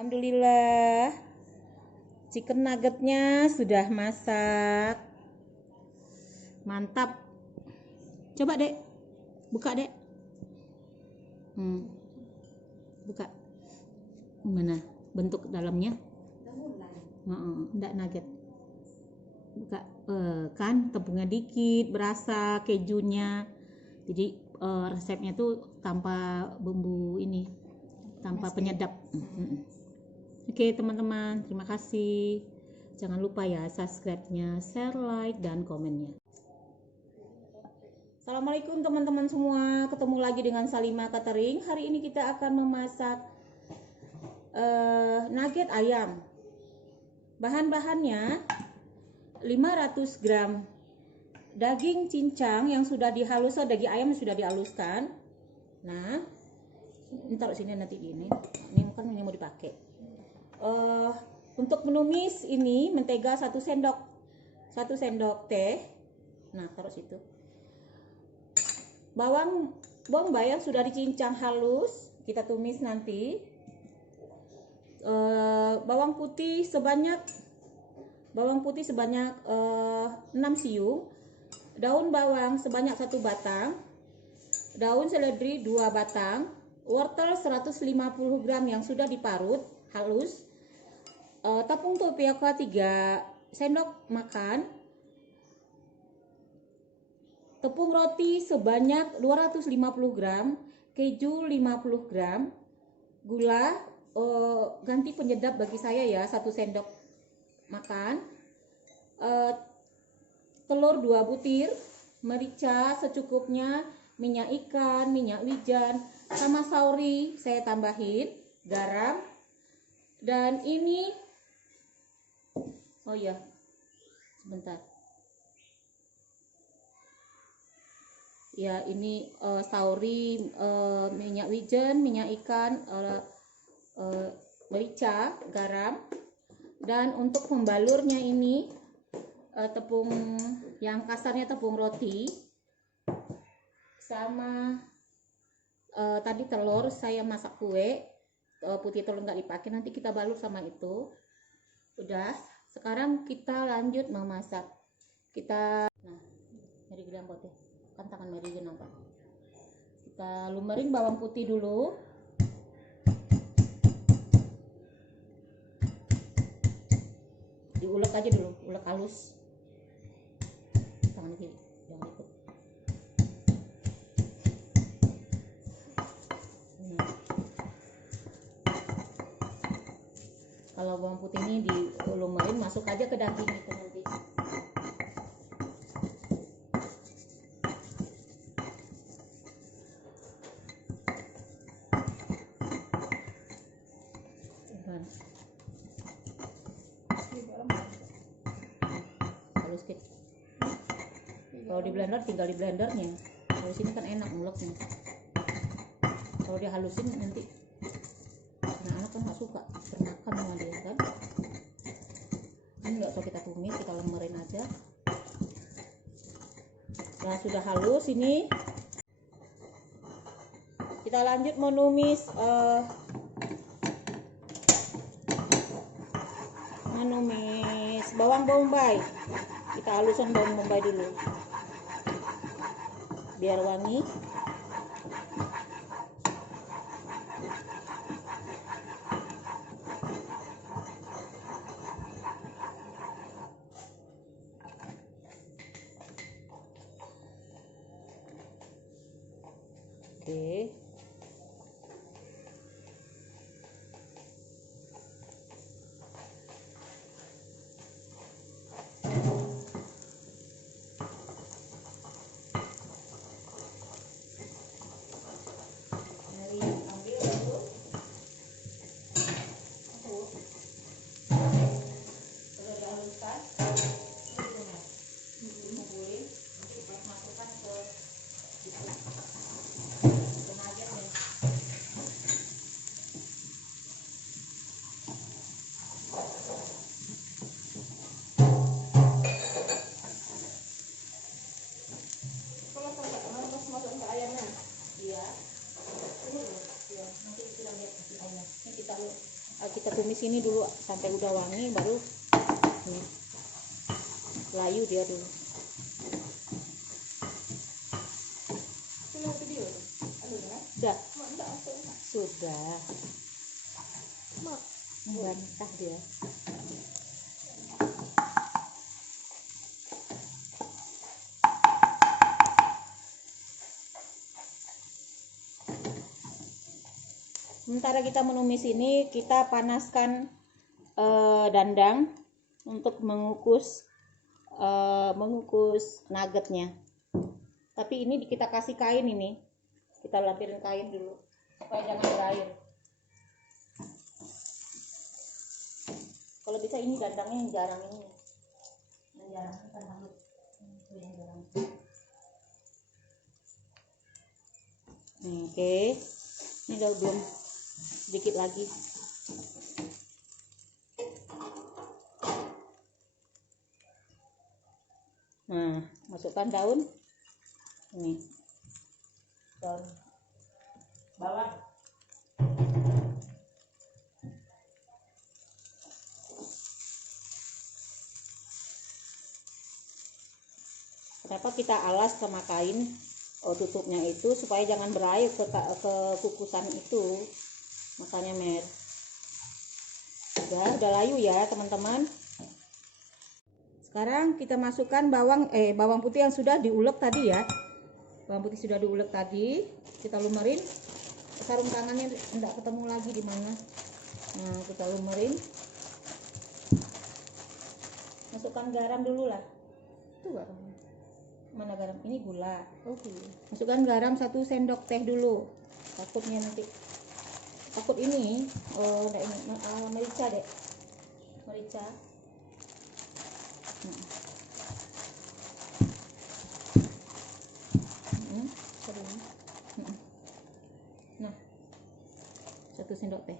Alhamdulillah, chicken nuggetnya sudah masak. Mantap. Coba dek, buka dek. Buka. Mana bentuk dalamnya? Enggak nugget. Buka. Kan tepungnya dikit, berasa kejunya. Jadi resepnya tuh tanpa bumbu ini, tanpa penyedap. Oke teman-teman, terima kasih. Jangan lupa ya subscribe-nya, share, like, dan komennya. Assalamualaikum teman-teman semua. Ketemu lagi dengan Salima Catering. Hari ini kita akan memasak nugget ayam. Bahan-bahannya 500 gram daging cincang yang sudah daging ayam yang sudah dihaluskan. Nah, ini taruh sini nanti gini. Ini kan ini mau dipakai. Untuk menumis ini mentega 1 sendok teh. Nah, taruh situ. Bawang bombay yang sudah dicincang halus kita tumis nanti. Bawang putih sebanyak 6 siung. Daun bawang sebanyak 1 batang. Daun seledri 2 batang. Wortel 150 gram yang sudah diparut halus. Tepung tapioka 3 sendok makan. Tepung roti sebanyak 250 gram. Keju 50 gram. Gula ganti penyedap bagi saya ya, 1 sendok makan. Telur 2 butir. Merica secukupnya. Minyak ikan, minyak wijen, sama sauri saya tambahin. Garam. Dan ini sebentar ya, ini sauri, minyak wijen, minyak ikan, merica, garam. Dan untuk pembalurnya ini tepung yang kasarnya tepung roti sama tadi telur. Saya masak kue, putih telur nggak dipakai, nanti kita balur sama itu. Udah, sekarang kita lanjut memasak. Mari gede ya, kan tangan mari gede nampak. Kita lumerin bawang putih dulu. Diulek aja dulu, ulek halus. Tangan kiri, jangan ikut. Kalau bawang putih ini dilumerin, masuk aja ke daging itu nanti. Halus sedikit. Kalau di blender tinggal di blendernya. Kalau sini kan enak nguleknya. Kalau dihalusin nanti anak-anak kan nggak suka bermakan sama dia kan. Ini nggak usah kita tumis, kita lemerin aja. Nah, sudah halus ini. Kita lanjut menumis bawang bombay. Kita halusin bawang bombay dulu biar wangi. Oke. sini dulu sampai udah wangi, baru nih layu dia dulu. Udah. Sudah. Bantah dia. Sementara kita menumis ini, kita panaskan dandang untuk mengukus nuggetnya. Tapi ini kita kasih kain, ini kita lapirin kain dulu supaya jangan berair. Kalau bisa ini dandangnya yang jarang ini, yang jarang kan halus, yang jarang. Oke, ini udah belum, sedikit lagi. Nah, masukkan daun ini, daun bawang. Kenapa kita alas sama kain tutupnya itu supaya jangan berair ke kukusan itu, makanya Mer. Udah layu ya teman-teman. Sekarang kita masukkan bawang putih yang sudah diulek tadi ya. Bawang putih sudah diulek tadi, kita lumerin. Sarung tangannya tidak ketemu lagi di mana. Nah, kita lumerin. Masukkan garam dulu lah. Itu garam. Mana garam? Ini gula. Oh, gula. Masukkan garam 1 sendok teh dulu. Takutnya nanti. Takut ini merica deh. Merica. Nah, 1 sendok teh.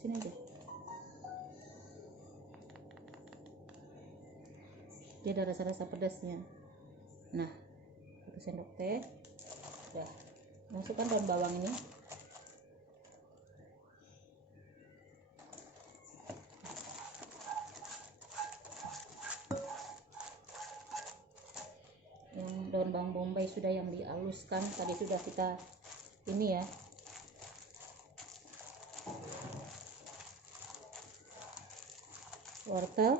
Sini aja. Dia ada rasa-rasa pedasnya. Nah, 1 sendok teh. Udah. Masukkan daun bawang ini. Daun bawang bombay sudah yang dihaluskan tadi, sudah kita ini ya. Wortel,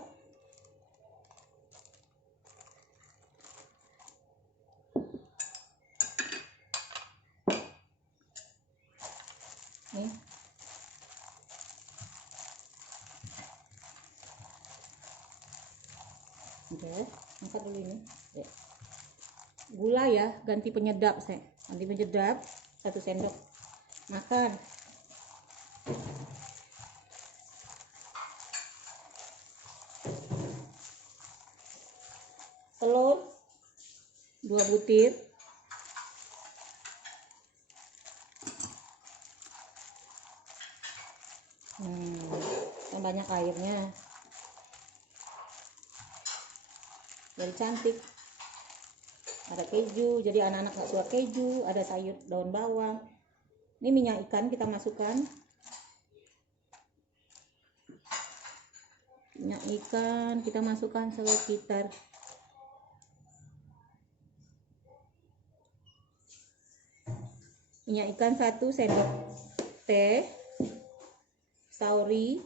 nih oke, angkat dulu ini ya. Gula ya, ganti penyedap, saya ganti penyedap 1 sendok makan. Telur 2 butir. Yang banyak airnya jadi cantik. Ada keju, jadi anak-anak nggak suka keju. Ada sayur daun bawang. Ini minyak ikan kita masukkan. Minyak ikan kita masukkan sekitar minyak ikan 1 sendok teh. Sauri.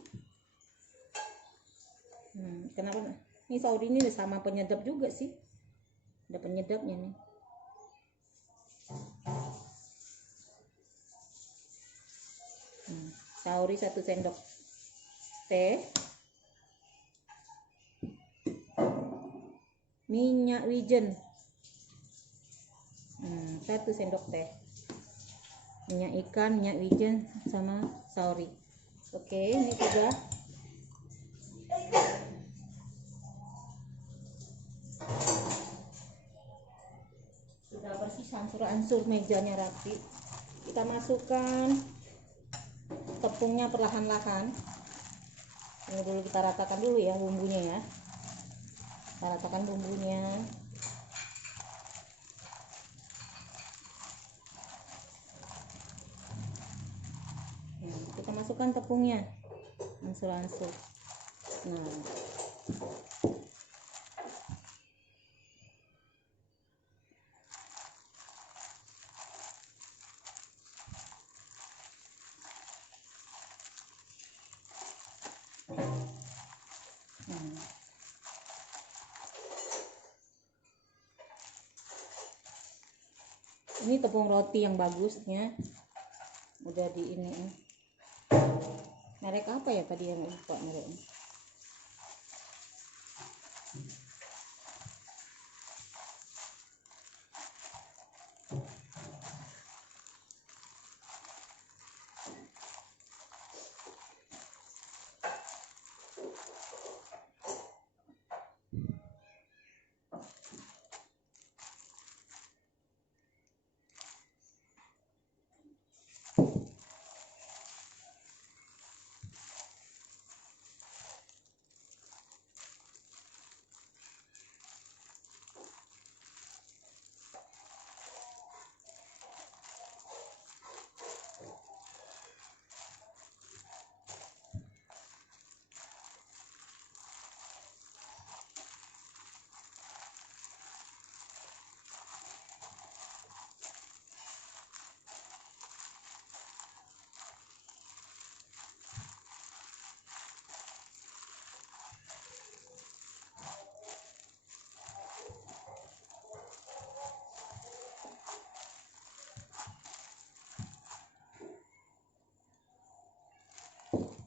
Kenapa? Ini sauri ini sama penyedap juga sih. Ada penyedapnya nih. Sauri 1 sendok teh. Minyak wijen 1 sendok teh. Minyak ikan, minyak wijen, sama sauri. Oke, ini sudah. Sudah bersih, ancur mejanya rapi. Kita masukkan tepungnya perlahan-lahan. Ini dulu kita ratakan dulu ya bumbunya ya. Kita ratakan bumbunya. Kita masukkan tepungnya. Angsur-angsur. Nah, ini tepung roti yang bagusnya udah di ini. Merek apa ya tadi yang lupa mereknya?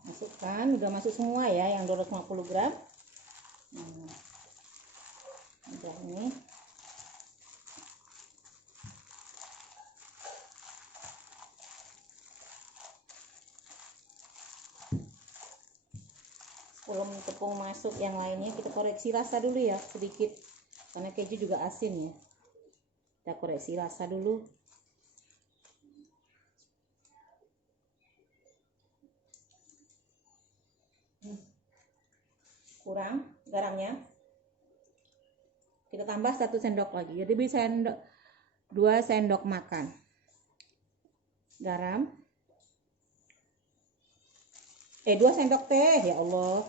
Masukkan, udah masuk semua ya yang 250 gram. Udah ini. Sebelum tepung masuk yang lainnya, kita koreksi rasa dulu ya sedikit, karena keju juga asin ya. Kita koreksi rasa dulu. Kurang garamnya, kita tambah 1 sendok lagi, jadi bisa 2 sendok makan garam. 2 sendok teh, ya Allah,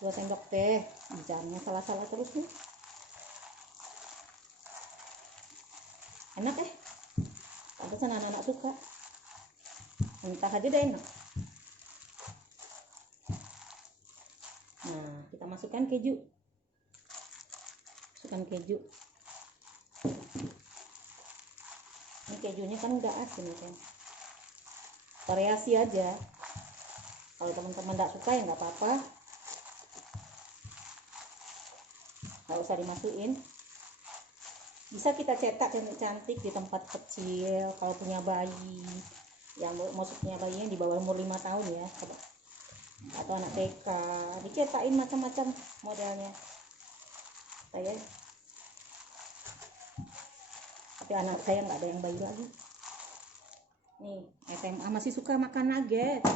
2 sendok teh. Jangan salah-salah terus nih. Enak pantesan anak-anak suka, entah aja deh enak. Nah, kita masukkan keju. Ini kejunya kan udah asin kan. Variasi aja. Kalau teman-teman nggak suka ya nggak apa-apa, nggak usah dimasukin. Bisa kita cetak cantik-cantik di tempat kecil. Kalau punya bayi, yang maksudnya bayinya di bawah umur 5 tahun ya, atau anak TK, dicetakin macam-macam modelnya. Tapi anak saya nggak ada yang bayi lagi. Nih, SMA masih suka makan nugget.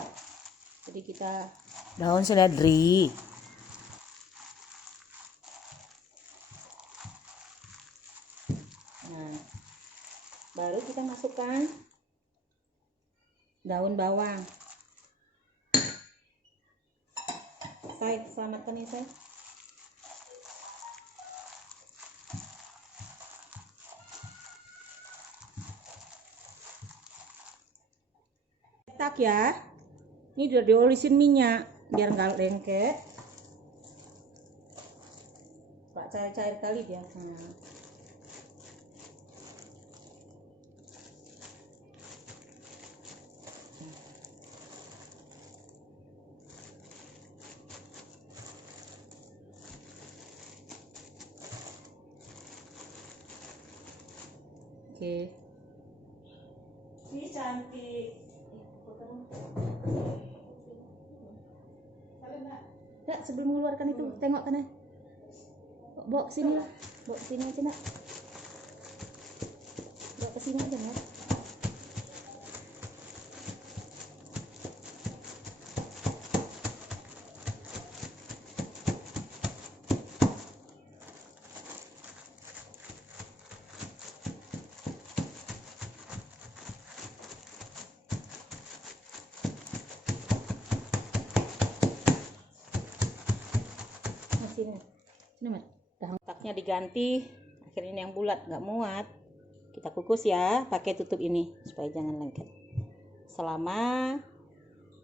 Jadi kita daun seledri. Nah, baru kita masukkan daun bawang. Saya selamatkan ya saya. Cetak ya. Ini udah diolisin minyak biar nggak lengket. Pak cair-cair kali dia. Nah. Oke. Ini cantik. Enggak, sebelum mengeluarkan itu tengok kan ya. Bawa sini lah. Bawa sini aja nak. Bawa ke sini aja nak. sini. Sini, Mer. Taknya diganti. Akhirnya ini yang bulat nggak muat. Kita kukus ya, pakai tutup ini supaya jangan lengket. Selama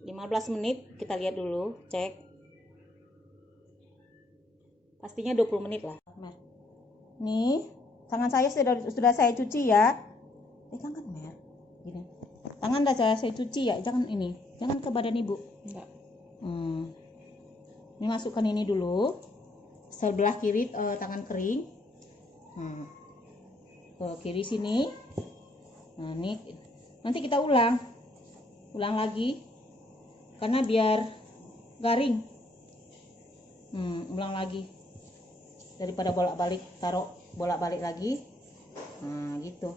15 menit kita lihat dulu, cek. Pastinya 20 menit lah. Nih, tangan saya sudah saya cuci ya. Pegang kan, Mer. Gini. Tangan sudah saya cuci ya, jangan ini. Jangan ke badan Ibu. Enggak. Ini masukkan ini dulu. Sebelah kiri tangan kering. Ke kiri sini. Nah, ini nanti kita ulang lagi karena biar garing. Ulang lagi daripada bolak-balik, taruh bolak-balik lagi. Nah, gitu.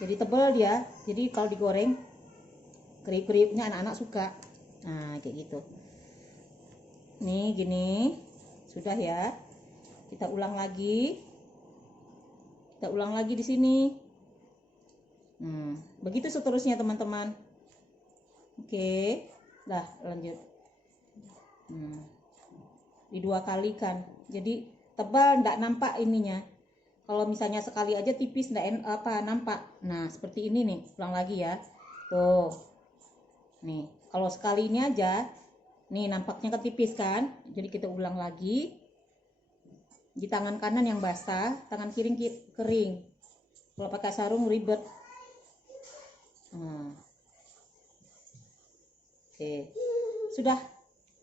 Jadi tebal dia. Jadi kalau digoreng kriuk-kriuknya anak-anak suka. Nah, kayak gitu. Nih gini. Sudah ya. Kita ulang lagi. Kita ulang lagi di sini. Begitu seterusnya teman-teman. Oke, dah lanjut. Di 2 kali kan. Jadi tebal, enggak nampak ininya. Kalau misalnya sekali aja tipis enggak nampak. Nah, seperti ini nih. Ulang lagi ya. Tuh. Nih, kalau sekali ini aja, nih nampaknya ketipis kan? Jadi kita ulang lagi. Di tangan kanan yang basah, tangan kiri kering. Kalau pakai sarung ribet. Oke. Sudah.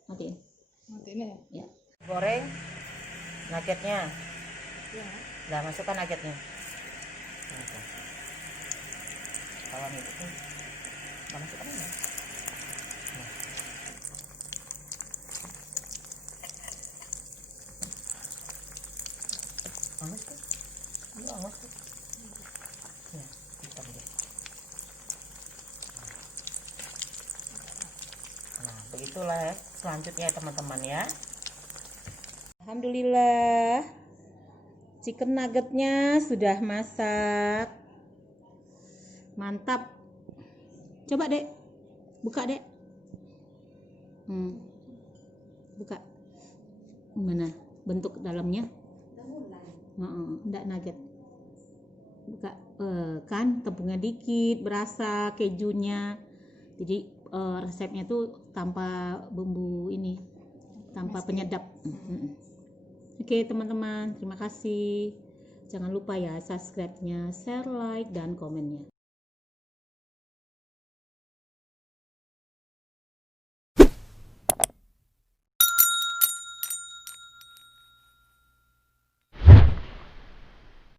Matiin ya? Ya. Goreng nuggetnya. Ya. Udah masukkan nuggetnya. Kalau ini masukkan ini. Angus tuh. Iya, angus tuh. Ya, kita deh. Nah, begitulah ya selanjutnya teman-teman ya. Alhamdulillah. Chicken nuggetnya sudah masak. Mantap. Coba, Dek. Buka, Dek. Buka. Gimana bentuk dalamnya? Enggak nugget. Buka, kan tepungnya dikit, berasa kejunya. Jadi resepnya tuh tanpa bumbu ini, tanpa penyedap. Oke teman-teman, terima kasih. Jangan lupa ya subscribe-nya, share, like, dan komennya.